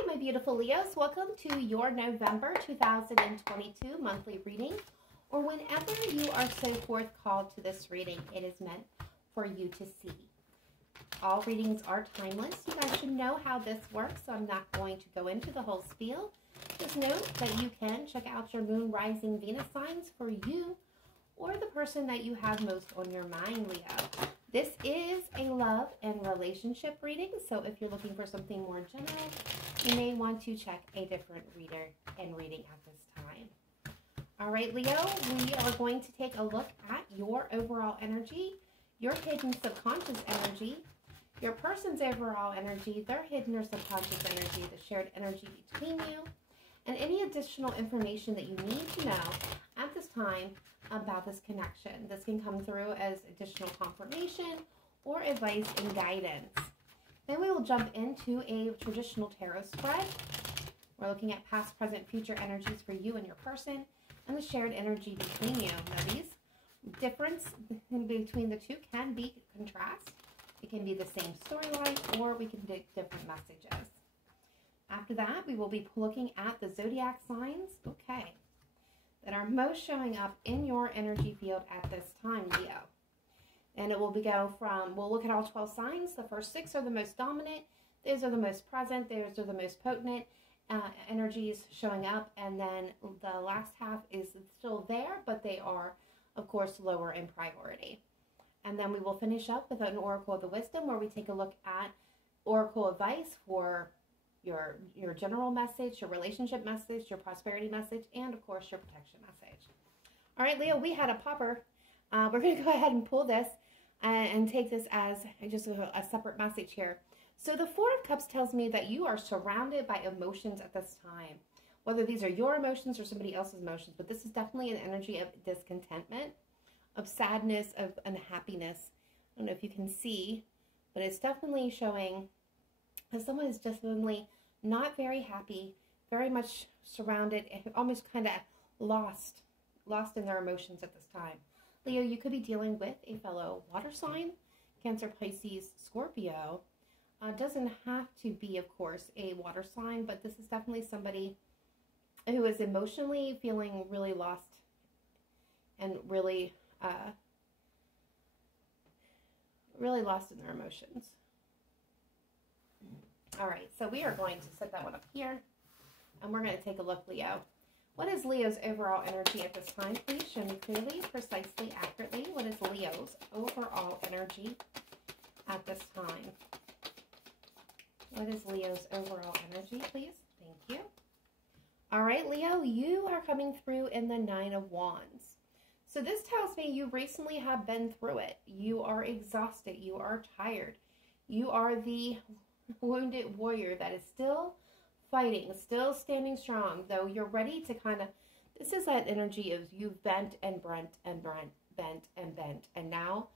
Hi, my beautiful Leos. Welcome to your November 2022 monthly reading, or whenever you are so forth called to this reading, it is meant for you to see. All readings are timeless. You guys should know how this works, so I'm not going to go into the whole spiel. Just note that you can check out your moon, rising, Venus signs for you or the person that you have most on your mind, Leo. This is a love and relationship reading, so if you're looking for something more general, you may want to check a different reader and reading at this time. All right, Leo, we are going to take a look at your overall energy, your hidden subconscious energy, your person's overall energy, their hidden or subconscious energy, the shared energy between you, and any additional information that you need to know at this time about this connection. This can come through as additional confirmation or advice and guidance. Then we will jump into a traditional tarot spread. We're looking at past, present, future energies for you and your person and the shared energy between you. Now, these difference in between the two can be contrast. It can be the same storyline, or we can get different messages. After that, we will be looking at the zodiac signs, that are most showing up in your energy field at this time, Leo. And it will we'll look at all 12 signs. The first 6 are the most dominant. Those are the most present. Those are the most potent energies showing up. And then the last half is still there, but they are, of course, lower in priority. And then we will finish up with an Oracle of the Wisdom, where we take a look at Oracle advice for your general message, your relationship message, your prosperity message, and of course your protection message. All right, Leo, we had a popper. We're going to go ahead and pull this and take this as just a separate message here. So the Four of Cups tells me that you are surrounded by emotions at this time, whether these are your emotions or somebody else's emotions, but this is definitely an energy of discontentment, of sadness, of unhappiness. I don't know if you can see, but it's definitely showing that someone is definitely not very happy, very much surrounded, almost kind of lost in their emotions at this time. Leo, you could be dealing with a fellow water sign, Cancer, Pisces, Scorpio. Doesn't have to be, of course, a water sign, but this is definitely somebody who is emotionally feeling really lost and really lost in their emotions. All right, so we are going to set that one up here, and we're going to take a look, Leo. What is Leo's overall energy at this time? Please show me clearly, precisely, accurately. What is Leo's overall energy at this time? What is Leo's overall energy, please? Thank you. All right, Leo, you are coming through in the Nine of Wands. So this tells me you recently have been through it. You are exhausted. You are tired. You are the wounded warrior that is still fighting, still standing strong, though you're ready to this is that energy of you've bent and bent and bent and bent, and now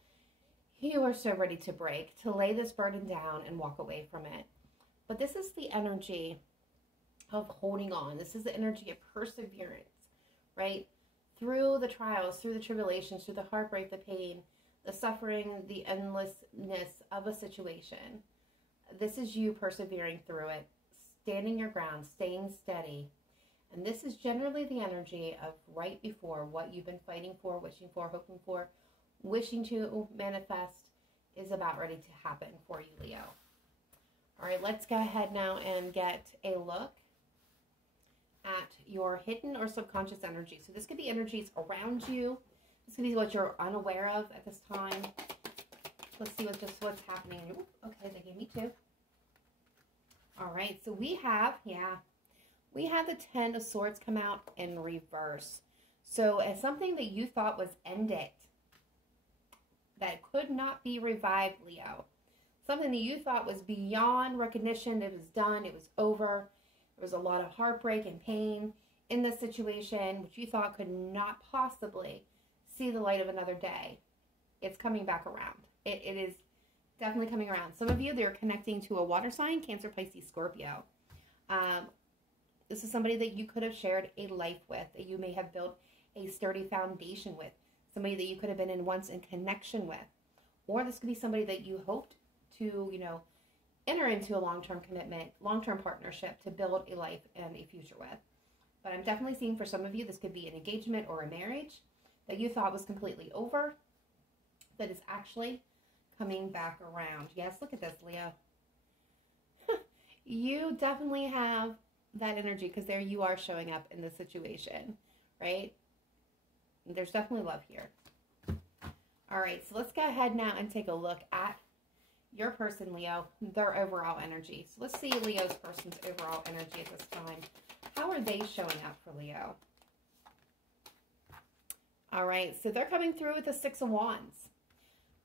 you are so ready to break, to lay this burden down and walk away from it. But this is the energy of holding on. This is the energy of perseverance, right? Through the trials, through the tribulations, through the heartbreak, the pain, the suffering, the endlessness of a situation. This is you persevering through it, standing your ground, staying steady. And this is generally the energy of right before what you've been fighting for, wishing for, hoping for, wishing to manifest is about ready to happen for you, Leo. All right, let's go ahead now and get a look at your hidden or subconscious energy. So this could be energies around you. This could be what you're unaware of at this time. Let's see what's happening. Ooh, okay, they gave me 2. All right, so we have the Ten of Swords come out in reverse. So as something that you thought was ended, that could not be revived, Leo. Something that you thought was beyond recognition, it was done, it was over. There was a lot of heartbreak and pain in this situation, which you thought could not possibly see the light of another day. It's coming back around. It is definitely coming around. Some of you, they're connecting to a water sign, Cancer, Pisces, Scorpio. This is somebody that you could have shared a life with, that you may have built a sturdy foundation with, somebody that you could have been in once in connection with. Or this could be somebody that you hoped to, enter into a long-term commitment, long-term partnership to build a life and a future with. But I'm definitely seeing for some of you, this could be an engagement or a marriage that you thought was completely over, that is actually coming back around. Yes, look at this, Leo. You definitely have that energy because there you are showing up in the situation, right? There's definitely love here. All right, so let's go ahead now and take a look at your person, Leo, their overall energy. So let's see Leo's person's overall energy at this time. How are they showing up for Leo? All right, so they're coming through with the Six of Wands.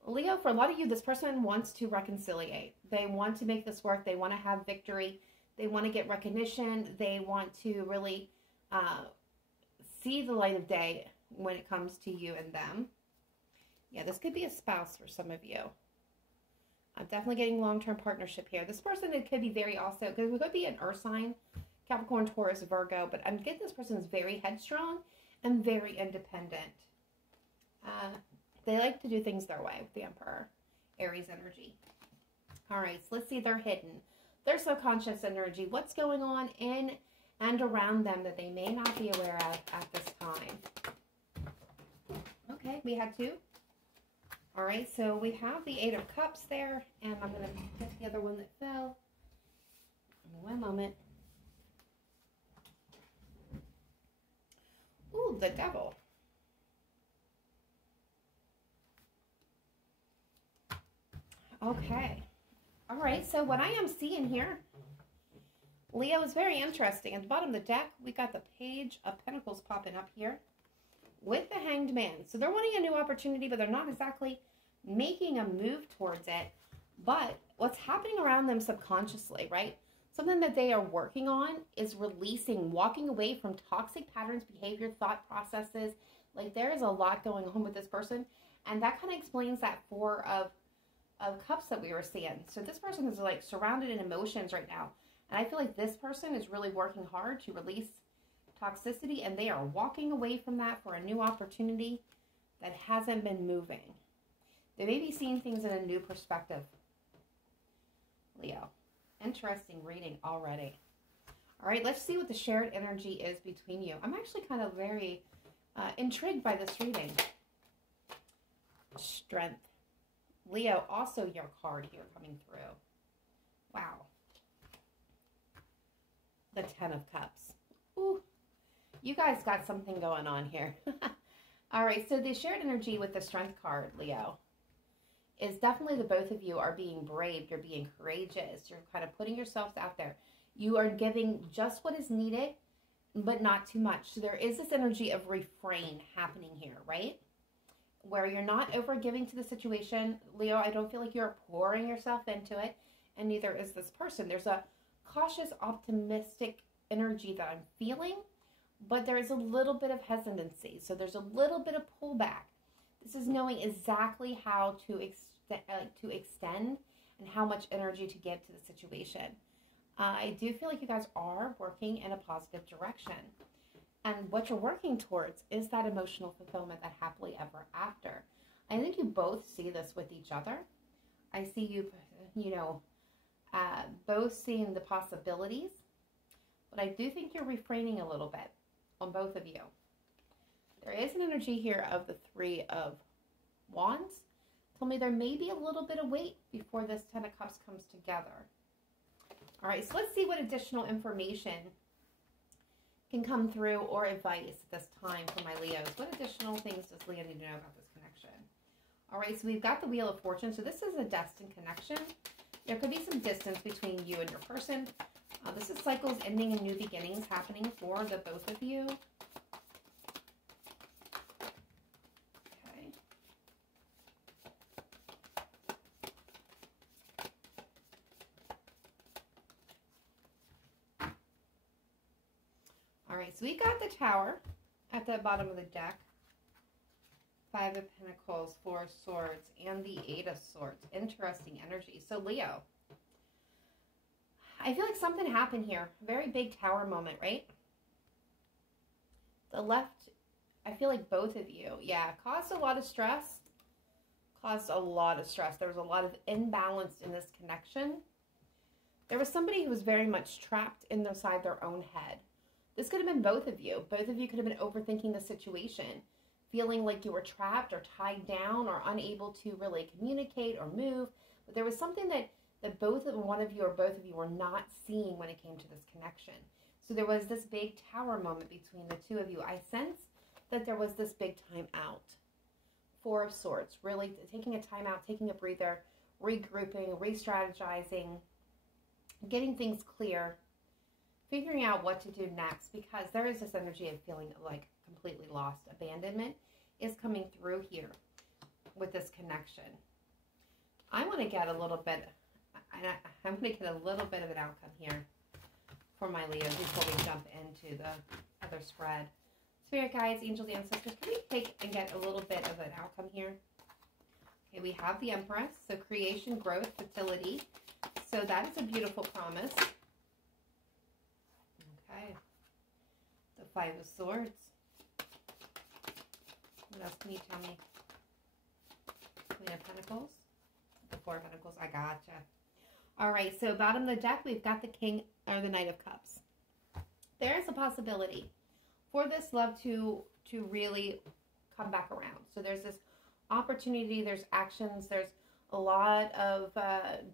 Leo, for a lot of you, this person wants to reconciliate. They want to make this work. They want to have victory. They want to get recognition. They want to really see the light of day when it comes to you and them. Yeah, this could be a spouse for some of you. I'm definitely getting long-term partnership here. This person, it could be very also, because it could be an earth sign, Capricorn, Taurus, Virgo, but I'm getting this person is very headstrong and very independent. They like to do things their way with the Emperor, Aries energy. All right, so let's see their hidden, their subconscious energy. What's going on in and around them that they may not be aware of at this time? Okay, we had two. All right, so we have the Eight of Cups there, and I'm going to get the other one that fell. One moment. Ooh, the Devil. Okay. All right, so what I am seeing here, Leo, is very interesting. At the bottom of the deck, we got the Page of Pentacles popping up here with the Hanged Man. So they're wanting a new opportunity, but they're not exactly making a move towards it. But what's happening around them subconsciously, right? Something that they are working on is releasing, walking away from toxic patterns, behavior, thought processes. Like there is a lot going on with this person. And that kind of explains that Four of Cups that we were seeing. So this person is like surrounded in emotions right now. And I feel like this person is really working hard to release toxicity, and they are walking away from that for a new opportunity that hasn't been moving. They may be seeing things in a new perspective. Leo, interesting reading already. All right, let's see what the shared energy is between you. I'm actually kind of very intrigued by this reading. Strength. Leo, also your card here coming through. Wow. The Ten of Cups. Ooh, you guys got something going on here. All right, so the shared energy with the Strength card, Leo, is definitely the both of you are being brave. You're being courageous. You're kind of putting yourselves out there. You are giving just what is needed, but not too much. So there is this energy of refrain happening here, right? Where you're not over giving to the situation. Leo, I don't feel like you're pouring yourself into it, and neither is this person. There's a cautious, optimistic energy that I'm feeling, but there is a little bit of hesitancy. So there's a little bit of pullback. This is knowing exactly how to extend and how much energy to give to the situation. I do feel like you guys are working in a positive direction. And what you're working towards is that emotional fulfillment, that happily ever after. I think you both see this with each other. I see you, both seeing the possibilities. But I do think you're refraining a little bit on both of you. There is an energy here of the Three of Wands. Tell me there may be a little bit of wait before this Ten of Cups comes together. All right, so let's see what additional information can come through or advice at this time for my Leos. What additional things does Leo need to know about this connection? All right, so we've got the Wheel of Fortune. So this is a destined connection. There could be some distance between you and your person. This is cycles ending and new beginnings happening for the both of you. Okay. All right, so we got the Tower at the bottom of the deck. Five of Pentacles, Four of Swords, and the Eight of Swords. Interesting energy. So Leo, I feel like something happened here. Very big Tower moment, right? The left, I feel like both of you, yeah, caused a lot of stress. Caused a lot of stress. There was a lot of imbalance in this connection. There was somebody who was very much trapped inside their own head. This could have been both of you. Both of you could have been overthinking the situation, feeling like you were trapped or tied down or unable to really communicate or move. But there was something that one of you or both of you were not seeing when it came to this connection. So there was this big tower moment between the two of you. I sense that there was this big time out. Four of Swords, really taking a time out, taking a breather, regrouping, re-strategizing, getting things clear, figuring out what to do next, because there is this energy of feeling like completely lost. Abandonment is coming through here with this connection. I want to get a little bit, I'm going to get a little bit of an outcome here for my Leo before we jump into the other spread. Spirit guides, angels, ancestors, can we take and get a little bit of an outcome here? Okay, we have the Empress, so creation, growth, fertility. So that is a beautiful promise. Okay. The Five of Swords. What else can you tell me? Queen of Pentacles. The Four of Pentacles. I gotcha. All right, so bottom of the deck, we've got the King or the Knight of Cups. There is a possibility for this love to really come back around. So there's this opportunity, there's actions, there's a lot of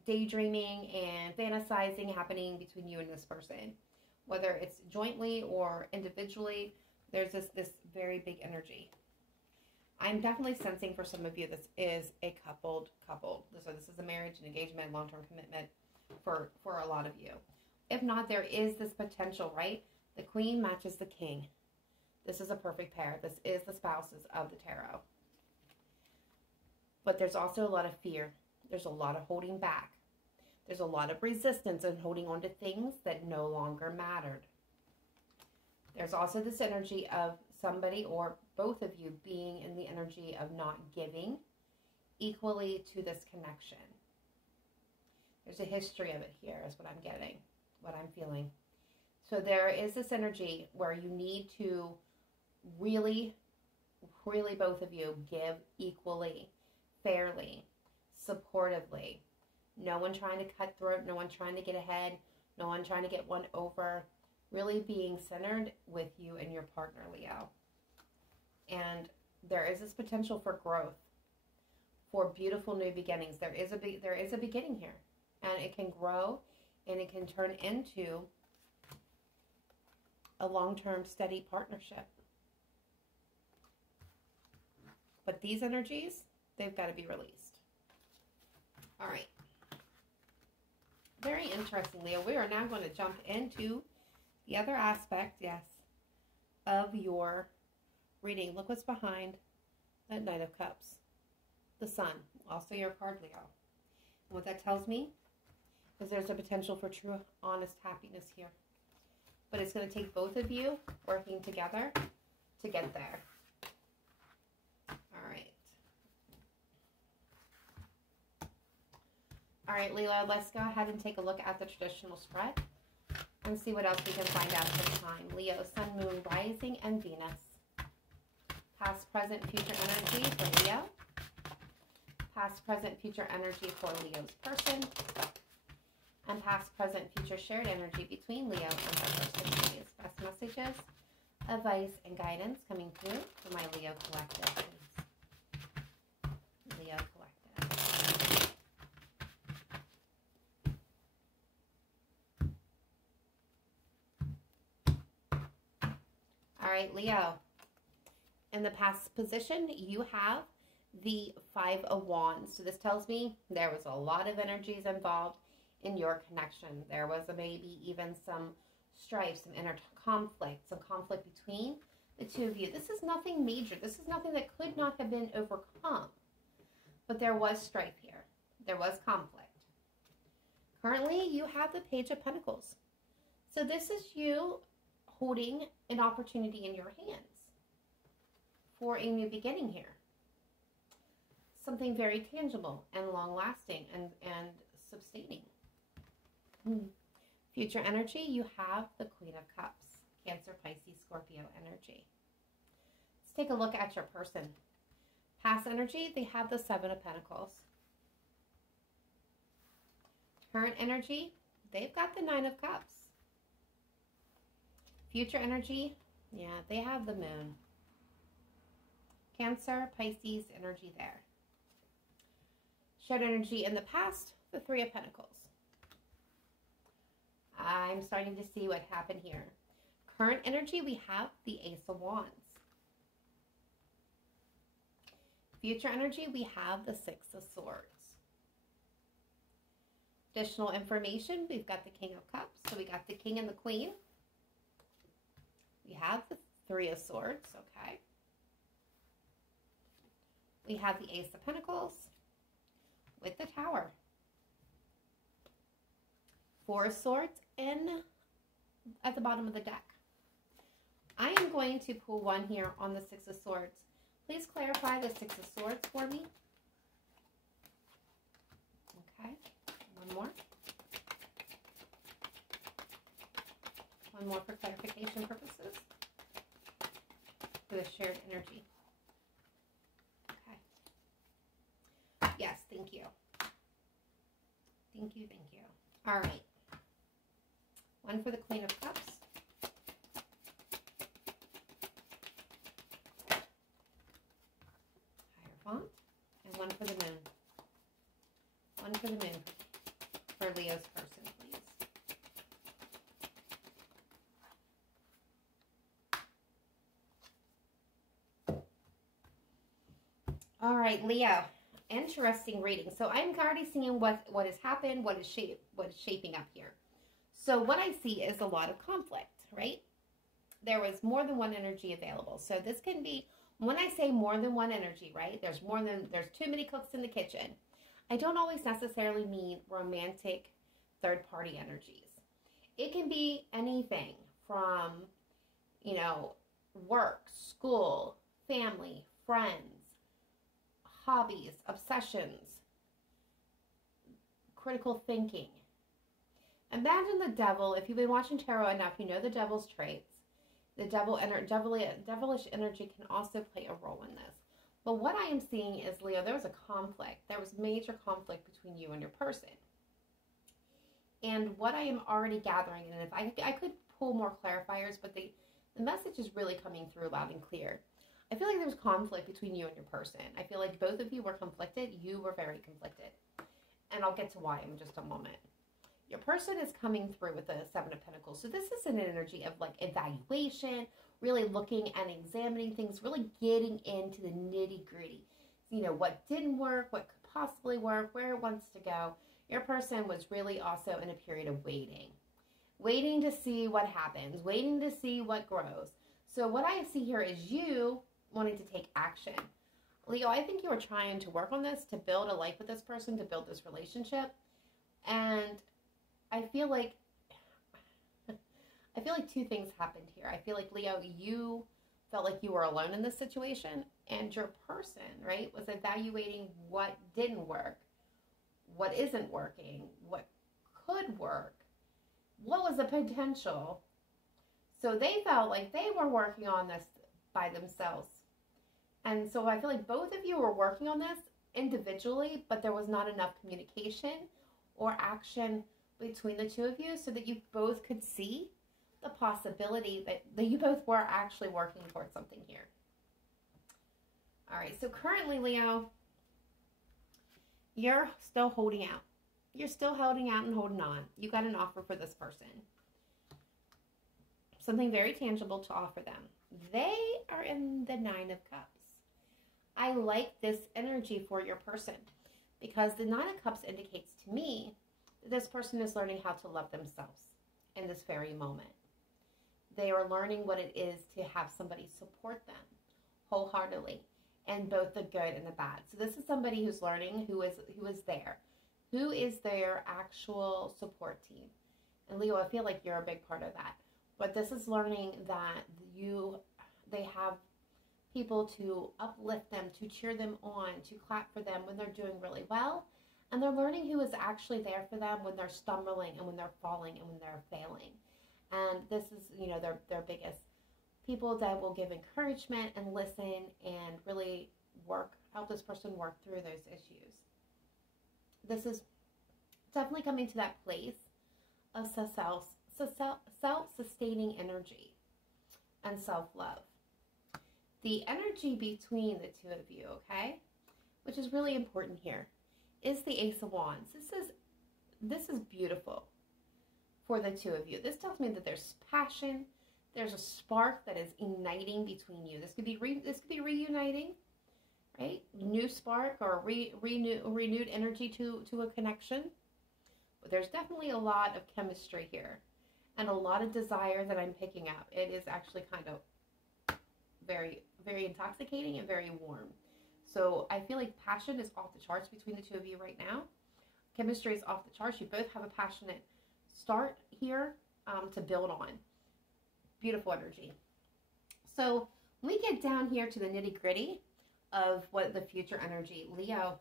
daydreaming and fantasizing happening between you and this person. Whether it's jointly or individually, there's this very big energy. I'm definitely sensing for some of you this is a coupled. So this is a marriage, an engagement, long-term commitment for a lot of you. If not, there is this potential, right? The Queen matches the King. This is a perfect pair. This is the spouses of the tarot. But there's also a lot of fear. There's a lot of holding back. There's a lot of resistance and holding on to things that no longer mattered. There's also this energy of somebody or both of you being in the energy of not giving equally to this connection. There's a history of it here is what I'm getting, what I'm feeling. So there is this energy where you need to really both of you give equally, fairly, supportively. No one trying to cut throat, no one trying to get ahead, no one trying to get one over. Really being centered with you and your partner, Leo. And there is this potential for growth, for beautiful new beginnings. There is a beginning here, and it can grow, and it can turn into a long-term steady partnership. But these energies, they've got to be released. All right. Very interesting, Leo. We are now going to jump into the other aspect, yes, of your reading. Look what's behind that Knight of Cups. The Sun, also your card, Leo. And what that tells me is there's a potential for true, honest happiness here. But it's going to take both of you working together to get there. All right. All right, Leo, let's go ahead and take a look at the traditional spread and see what else we can find out this time. Leo, Sun, Moon, Rising, and Venus. Past, present, future energy for Leo. Past, present, future energy for Leo's person. And past, present, future shared energy between Leo and their person. Please. Best messages, advice, and guidance coming through for my Leo collective, please. Leo collective. All right, Leo. In the past position, you have the Five of Wands. So this tells me there was a lot of energies involved in your connection. There was maybe even some strife, some inner conflict, some conflict between the two of you. This is nothing major. This is nothing that could not have been overcome. But there was strife here. There was conflict. Currently, you have the Page of Pentacles. So this is you holding an opportunity in your hands for a new beginning here. Something very tangible and long-lasting and sustaining. Future energy, you have the Queen of Cups. Cancer, Pisces, Scorpio energy. Let's take a look at your person. Past energy, they have the Seven of Pentacles. Current energy, they've got the Nine of Cups. Future energy, yeah, they have the Moon. Cancer, Pisces energy there. Shared energy in the past, the Three of Pentacles. I'm starting to see what happened here. Current energy, we have the Ace of Wands. Future energy, we have the Six of Swords. Additional information, we've got the King of Cups. So we got the King and the Queen. We have the Three of Swords, okay. We have the Ace of Pentacles with the Tower. Four of Swords in at the bottom of the deck. I am going to pull one here on the Six of Swords. Please clarify the Six of Swords for me. Okay, one more. One more for clarification purposes. For the shared energy. Okay. Yes, thank you. Thank you, thank you. All right. One for the Queen of Cups. Hierophant. And one for the Moon. One for the Moon for Leo's person, please. All right, Leo. Interesting reading. So I'm already seeing what has happened, what is shaping up here. So what I see is a lot of conflict, right? There was more than one energy available. So this can be, when I say more than one energy, right? There's too many cooks in the kitchen. I don't always necessarily mean romantic third-party energies. It can be anything from, you know, work, school, family, friends, hobbies, obsessions, critical thinking. Imagine the devil. If you've been watching tarot enough, you know the devil's traits. The devilish energy can also play a role in this. But what I am seeing is, Leo, there was a conflict. There was major conflict between you and your person. And what I am already gathering, and if I could pull more clarifiers, but the message is really coming through loud and clear. I feel like there was conflict between you and your person. I feel like both of you were conflicted. You were very conflicted. And I'll get to why in just a moment. Your person is coming through with the Seven of Pentacles. So this is an energy of like evaluation, really looking and examining things, really getting into the nitty gritty. You know, what didn't work, what could possibly work, where it wants to go. Your person was really also in a period of waiting. Waiting to see what happens, waiting to see what grows. So what I see here is you wanting to take action. Leo, I think you were trying to work on this, to build a life with this person, to build this relationship. And I feel like two things happened here. I feel like, Leo, you felt like you were alone in this situation, and your person, right, was evaluating what didn't work, what isn't working, what could work, what was the potential. So they felt like they were working on this by themselves. And so I feel like both of you were working on this individually, but there was not enough communication or action between the two of you so that you both could see the possibility that you both were actually working towards something here. All right, so currently, Leo, you're still holding out. You're still holding out and holding on. You got an offer for this person. Something very tangible to offer them. They are in the Nine of Cups. I like this energy for your person because the Nine of Cups indicates to me that this person is learning how to love themselves in this very moment. They are learning what it is to have somebody support them wholeheartedly in both the good and the bad. So this is somebody who's learning, who is their actual support team. And Leo, I feel like you're a big part of that. But this is learning that they have people to uplift them, to cheer them on, to clap for them when they're doing really well. And they're learning who is actually there for them when they're stumbling and when they're falling and when they're failing. And this is, you know, their biggest people that will give encouragement and listen and really help this person work through those issues. This is definitely coming to that place a self-sustaining energy and self-love. The energy between the two of you, okay, which is really important here, is the Ace of Wands. This is beautiful for the two of you. This tells me that there's passion, there's a spark that is igniting between you. This could be reuniting, right? New spark or renewed energy to a connection. But there's definitely a lot of chemistry here and a lot of desire that I'm picking up. It is actually kind of very, very intoxicating and very warm. So I feel like passion is off the charts between the two of you right now. Chemistry is off the charts. You both have a passionate start here to build on. Beautiful energy. So when we get down here to the nitty gritty of what the future energy, Leo,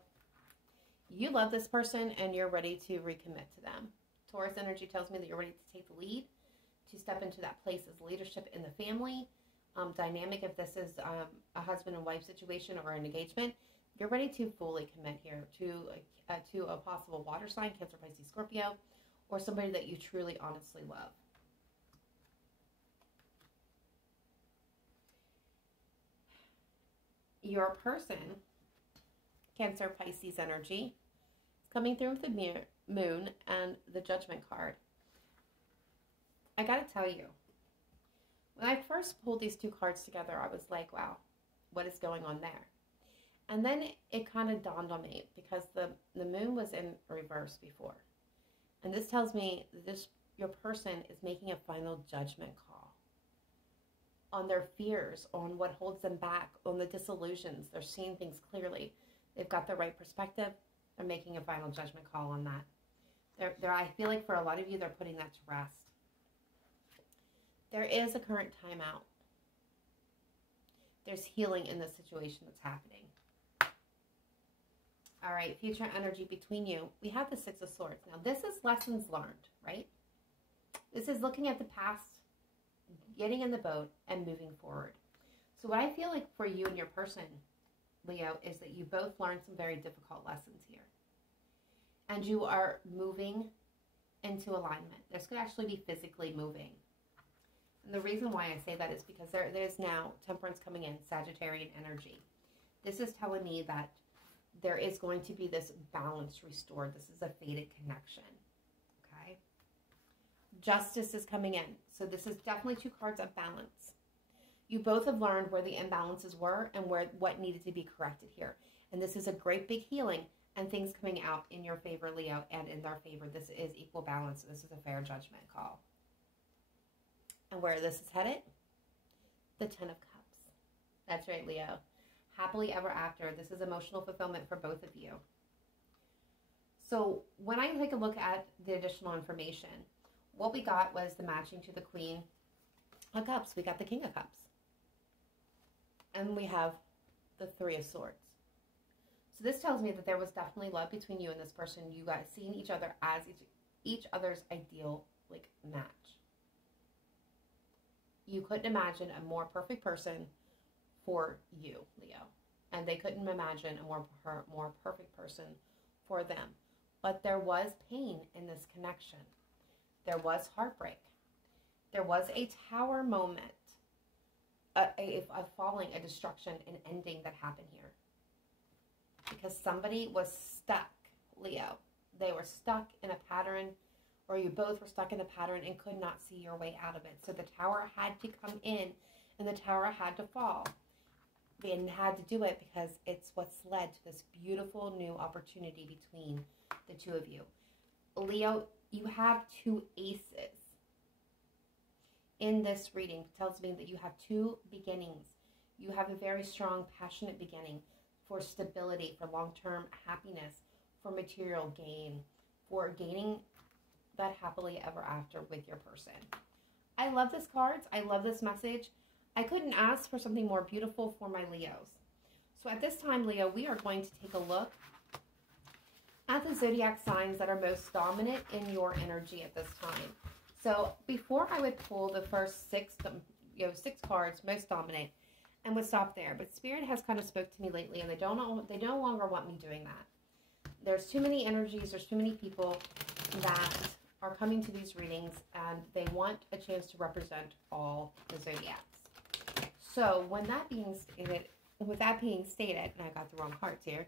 you love this person and you're ready to recommit to them. Taurus energy tells me that you're ready to take the lead, to step into that place as leadership in the family dynamic. If this is a husband and wife situation or an engagement, you're ready to fully commit here to a possible water sign, Cancer, Pisces, Scorpio, or somebody that you truly, honestly love. Your person, Cancer, Pisces energy, is coming through with the moon and the Judgment card. I gotta tell you, when I first pulled these two cards together, I was like, wow, what is going on there? And then it kind of dawned on me because the moon was in reverse before. And this tells me that your person is making a final judgment call on their fears, on what holds them back, on the disillusions. They're seeing things clearly. They've got the right perspective. They're making a final judgment call on that. I feel like for a lot of you, they're putting that to rest. There is a current timeout. There's healing in the situation that's happening. All right, future energy between you. We have the Six of Swords. Now, this is lessons learned, right? This is looking at the past, getting in the boat, and moving forward. So what I feel like for you and your person, Leo, is that you both learned some very difficult lessons here. And you are moving into alignment. This could actually be physically moving. And the reason why I say that is because there's now Temperance coming in, Sagittarian energy. This is telling me that there is going to be this balance restored. This is a fated connection, okay? Justice is coming in. So this is definitely two cards of balance. You both have learned where the imbalances were and what needed to be corrected here. And this is a great big healing and things coming out in your favor, Leo, and in their favor. This is equal balance. This is a fair judgment call. And where this is headed? The Ten of Cups. That's right, Leo. Happily ever after. This is emotional fulfillment for both of you. So when I take a look at the additional information, what we got was the matching to the Queen of Cups. We got the King of Cups. And we have the Three of Swords. So this tells me that there was definitely love between you and this person. You guys seeing each other as each other's ideal match. You couldn't imagine a more perfect person for you, Leo. And they couldn't imagine a more perfect person for them. But there was pain in this connection. There was heartbreak. There was a tower moment, a falling, a destruction, an ending that happened here. Because somebody was stuck, Leo. They were stuck in a pattern, or you both were stuck in a pattern and could not see your way out of it. So the tower had to come in and the tower had to fall. They had to do it because it's what's led to this beautiful new opportunity between the two of you. Leo, you have two aces. In this reading, it tells me that you have two beginnings. You have a very strong, passionate beginning for stability, for long-term happiness, for material gain, for gaining that happily ever after with your person. I love this cards. I love this message. I couldn't ask for something more beautiful for my Leos. So at this time, Leo, we are going to take a look at the zodiac signs that are most dominant in your energy at this time. So before I would pull the first six cards, most dominant, and would stop there. But Spirit has kind of spoke to me lately, and they no longer want me doing that. There's too many energies. There's too many people that are coming to these readings and they want a chance to represent all the zodiacs. So with that being stated, and I got the wrong cards here,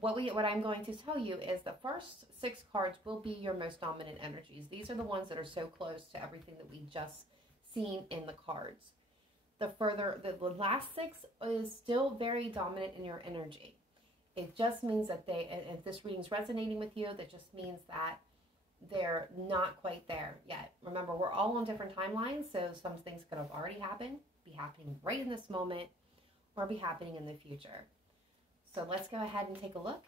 what I'm going to tell you is the first 6 cards will be your most dominant energies. These are the ones that are so close to everything that we just seen in the cards. The last 6 is still very dominant in your energy. It just means that if this reading's resonating with you, that just means that they're not quite there yet. Remember, we're all on different timelines, so some things could have already happened, be happening right in this moment, or be happening in the future. So let's go ahead and take a look,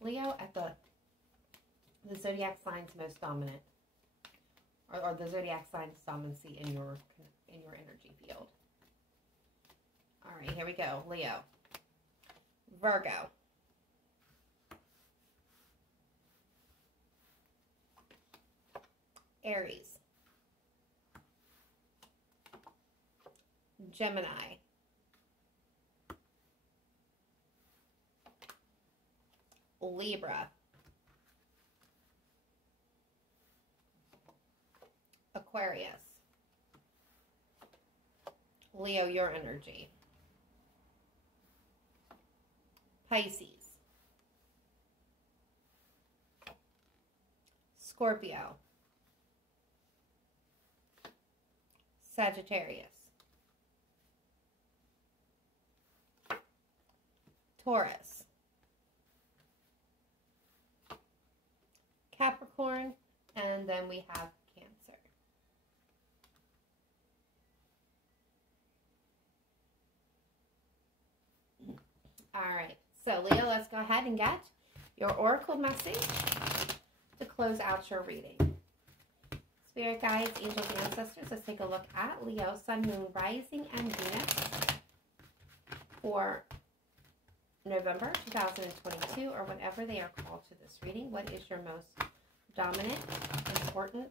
Leo, at the zodiac signs most dominant, or the zodiac signs dominancy in your energy field. All right, here we go. Leo, Virgo, Aries, Gemini, Libra, Aquarius, Leo, your energy, Pisces, Scorpio, Sagittarius, Taurus, Capricorn, and then we have Cancer. All right, so Leo, let's go ahead and get your oracle message to close out your reading. Spirit guides, angels, and ancestors, let's take a look at Leo, Sun, Moon, Rising, and Venus for November 2022, or whenever they are called to this reading. What is your most dominant, important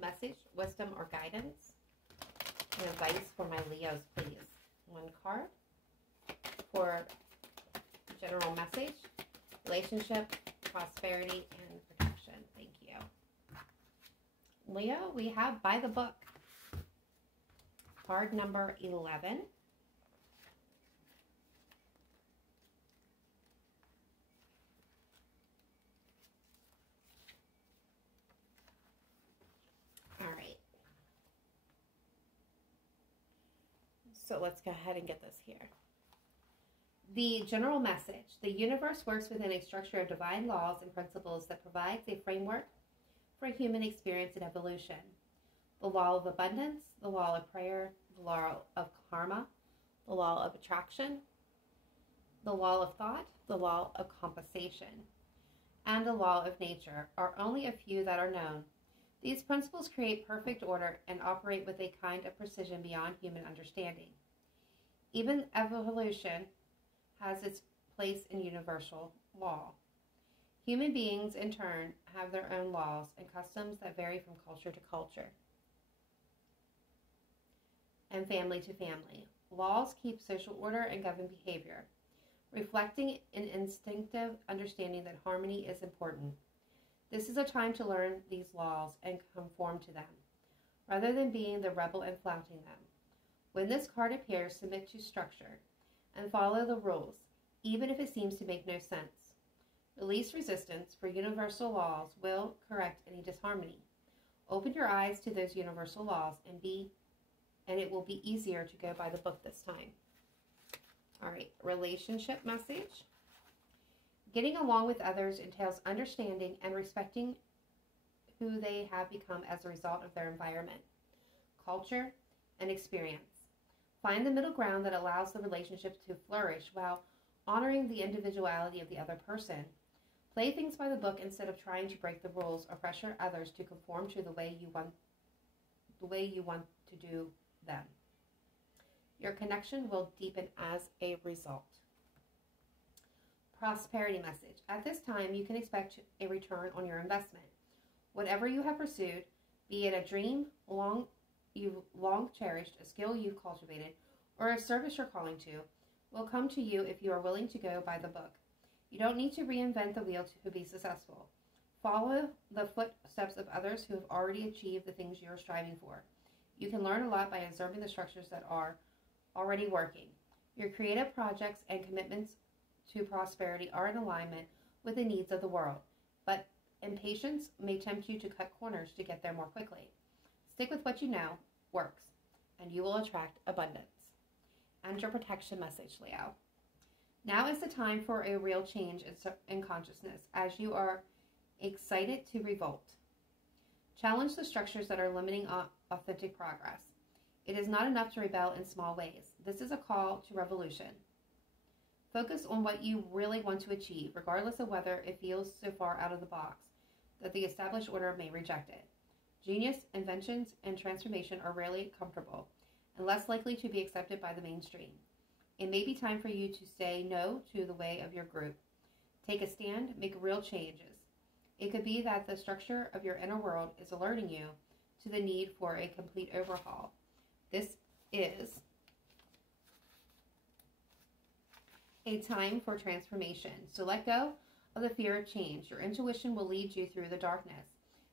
message, wisdom, or guidance and advice for my Leos, please? 1 card for general message, relationship, prosperity, and protection. Thank you. Leo, we have by the book, card number 11. All right. So let's go ahead and get this here. The general message. The universe works within a structure of divine laws and principles that provides a framework for human experience and evolution. The law of abundance, the law of prayer, the law of karma, the law of attraction, the law of thought, the law of compensation, and the law of nature are only a few that are known. These principles create perfect order and operate with a kind of precision beyond human understanding. Even evolution has its place in universal law. Human beings, in turn, have their own laws and customs that vary from culture to culture and family to family. Laws keep social order and govern behavior, reflecting an instinctive understanding that harmony is important. This is a time to learn these laws and conform to them, rather than being the rebel and flouting them. When this card appears, submit to structure and follow the rules, even if it seems to make no sense. Release resistance, for universal laws will correct any disharmony. Open your eyes to those universal laws and it will be easier to go by the book this time. All right, relationship message. Getting along with others entails understanding and respecting who they have become as a result of their environment, culture, and experience. Find the middle ground that allows the relationship to flourish while honoring the individuality of the other person. Play things by the book instead of trying to break the rules or pressure others to conform to the way you want to do them. Your connection will deepen as a result. Prosperity message. At this time, you can expect a return on your investment. Whatever you have pursued, be it a dream you've long cherished, a skill you've cultivated, or a service you're calling to, will come to you if you are willing to go by the book. You don't need to reinvent the wheel to be successful. Follow the footsteps of others who have already achieved the things you're striving for. You can learn a lot by observing the structures that are already working. Your creative projects and commitments to prosperity are in alignment with the needs of the world, but impatience may tempt you to cut corners to get there more quickly. Stick with what you know works, and you will attract abundance. And your protection message, Leo. Now is the time for a real change in consciousness, as you are excited to revolt. Challenge the structures that are limiting authentic progress. It is not enough to rebel in small ways. This is a call to revolution. Focus on what you really want to achieve, regardless of whether it feels so far out of the box that the established order may reject it. Genius, inventions, and transformation are rarely comfortable and less likely to be accepted by the mainstream. It may be time for you to say no to the way of your group. Take a stand, make real changes. It could be that the structure of your inner world is alerting you to the need for a complete overhaul. This is a time for transformation. So let go of the fear of change. Your intuition will lead you through the darkness.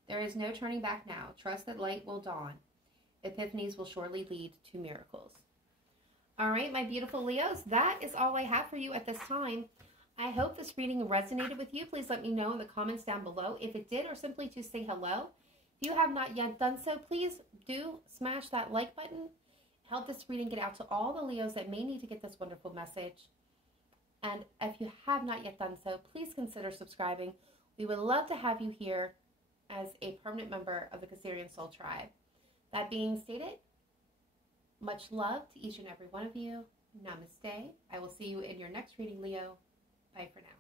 There is no turning back now. Trust that light will dawn. Epiphanies will surely lead to miracles. All right, my beautiful Leos, that is all I have for you at this time. I hope this reading resonated with you. Please let me know in the comments down below if it did, or simply to say hello. If you have not yet done so, please do smash that like button. Help this reading get out to all the Leos that may need to get this wonderful message. And if you have not yet done so, please consider subscribing. We would love to have you here as a permanent member of the Cancerian Soul Tribe. That being stated, much love to each and every one of you. Namaste. I will see you in your next reading, Leo. Bye for now.